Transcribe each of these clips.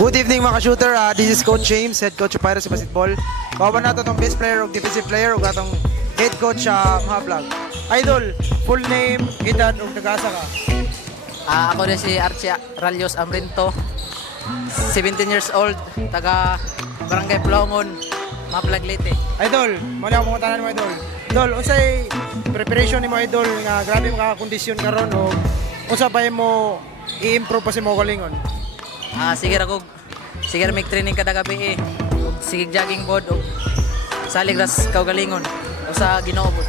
Good evening mga shooter. This is Coach James, head coach of Pirates Basketball. Kawan nato tong best player o defensive player ug atong head coach sa mga vlog. Idol, full name, edad ug nag-asa ka? Ako din si Archie Ralios Amrinto, 17 years old, taga Barangay Plongon, Maplag Leyte. Idol, muna ako mga tanan mo idol. Idol, unsay preparation nimo idol nga grabe mga kondisyon karon o unsa pa mo i-improve pa si mo kalingon? Sige ra may training kada gabi ug sige jogging bod ug salig ras kaugalingon o sa Ginoo bod.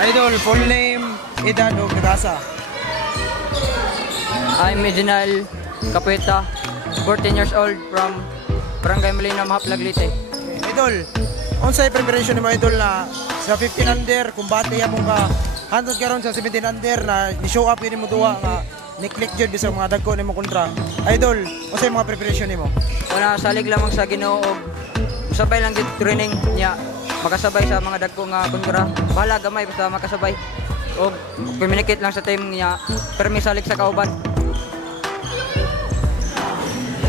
Idol, full name, edad ug nag-asa? I'm Medinal Capueta, 14 years old from Barangay Molina, Maplag Leyte. Idol, unsay preparation nimo idol na sa 15 under kung bati among ka handod karon sa 17 under na ni-show up yun mo duwa nga ni-click jud bisag mga dagko nimo kontra. Idol, unsay mga preparation nimo? Una salig lamang sa Ginoo og sabay lang gid training niya makasabay sa mga dagko nga kontra. Bahala gamay basta makasabay. Og communicate lang sa team niya permi salig sa kauban.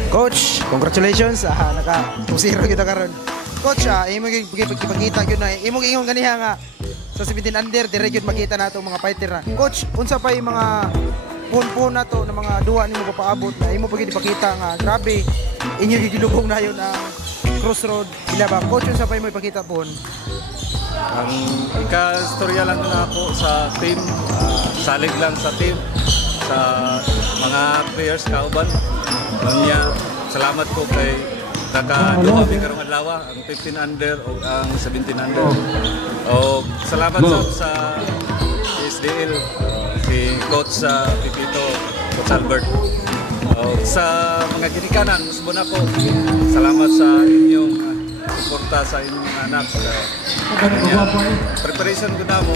Coach, congratulations. Naka 2-0 kita karon. Coach, imo gipakita gyud na imo ingon ganiha nga sa 17 under dire gyud makita nato mga fighter na. Coach, unsa pa yung mga pun na to na mga duwa nimo papaabot na imo pagid ipakita nga grabe inyo gigilubong na yon ang crossroad ila ba? Coach, unsa pa imo ipakita pun? Ang ika-istorya lang na ako sa team, salig lang sa team, sa mga players kauban. Kanya, salamat ko kay naka-duha karong adlaw ang 15 under o ang 17 under. O salamat sa SDL, si coach sa Pipito, Coach Albert. O sa mga ginikanan, musbon ako. Salamat sa inyong suporta sa inyong anak. Kanya, preparation ko na mo,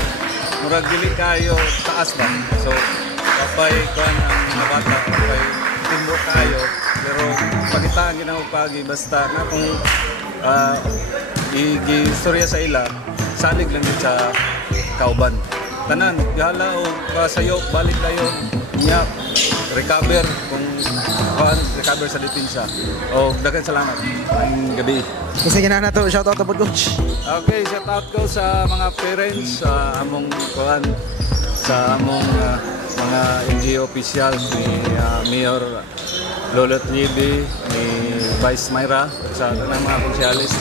murag dili kayo taas ba. So, kapay kuan ang mga bata, kapay teamwork tayo, pero pagitaan ginawag pagi basta na kung i-istorya sa ila, salig lang din sa kauban. Tanan, gahala o kasayo, balik tayo, niya, recover kung recover sa depensa. O daghang salamat ang gabi. Kasi ginana to, shout out to coach. Okay, shout out ko sa mga parents, sa among kuan, sa among mga NGO officials ni Mayor Lolot Libi, ni Vice Myra, sa tanang mga konsyalis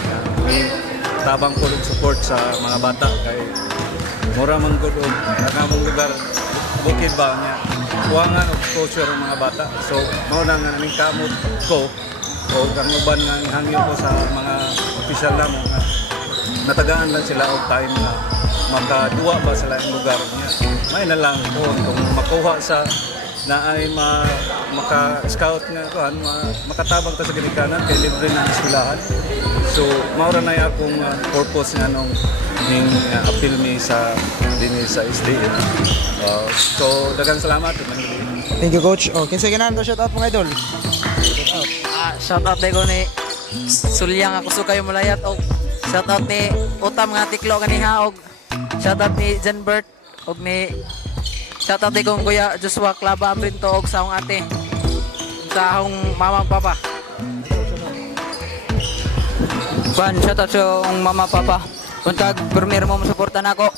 ni tabang kulog support sa mga bata kay mura man gud og kanamong lugar bukid ba niya kuwangan og culture ng mga bata. So mao na nga ning kamot ko o ang uban nga hangyo ko sa mga official namo nga natagaan lang sila og time na makaduwa ba sila ang lugar niya. May na lang kung makuha sa na ay maka-scout nga kuan makatabang ta sa ginikanan kay libre na eskwelahan. So mao ra na akong purpose nga nung ning appeal mi sa dinhi sa SDL. So daghang salamat. Thank you coach. Kinsa ganahan to shout out mga idol? Shout out ko ni Sulyang ako sukayo mulayat og shout out ni Utam nga tiklo kaniha og shout out ni Janbert og ni shout out kong Kuya Joshua Clava Amrinto og sa akong ate sa akong mama ug papa. Shout out sa akong mama papa. Kuntag premier mo suporta nako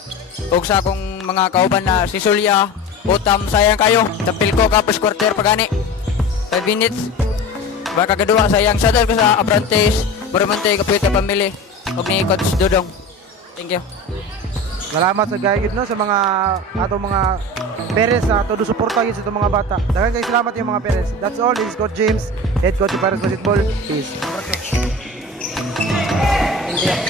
og sa akong mga kauban na si Sulya, Utam, sayang kayo. Tapil ko kapos quarter pagani. 5 minutes. Baka kadua sayang shout out ko sa Abrantes, Baramante, Capueta family og ni Coach Dodong. Thank you. Salamat sa gayud no sa mga atong mga parents na todo suporta gyud sa itong mga bata. Daghang kay salamat yung mga parents. That's all. This is Coach James, head coach of Pirates Basketball. Peace. Thank you.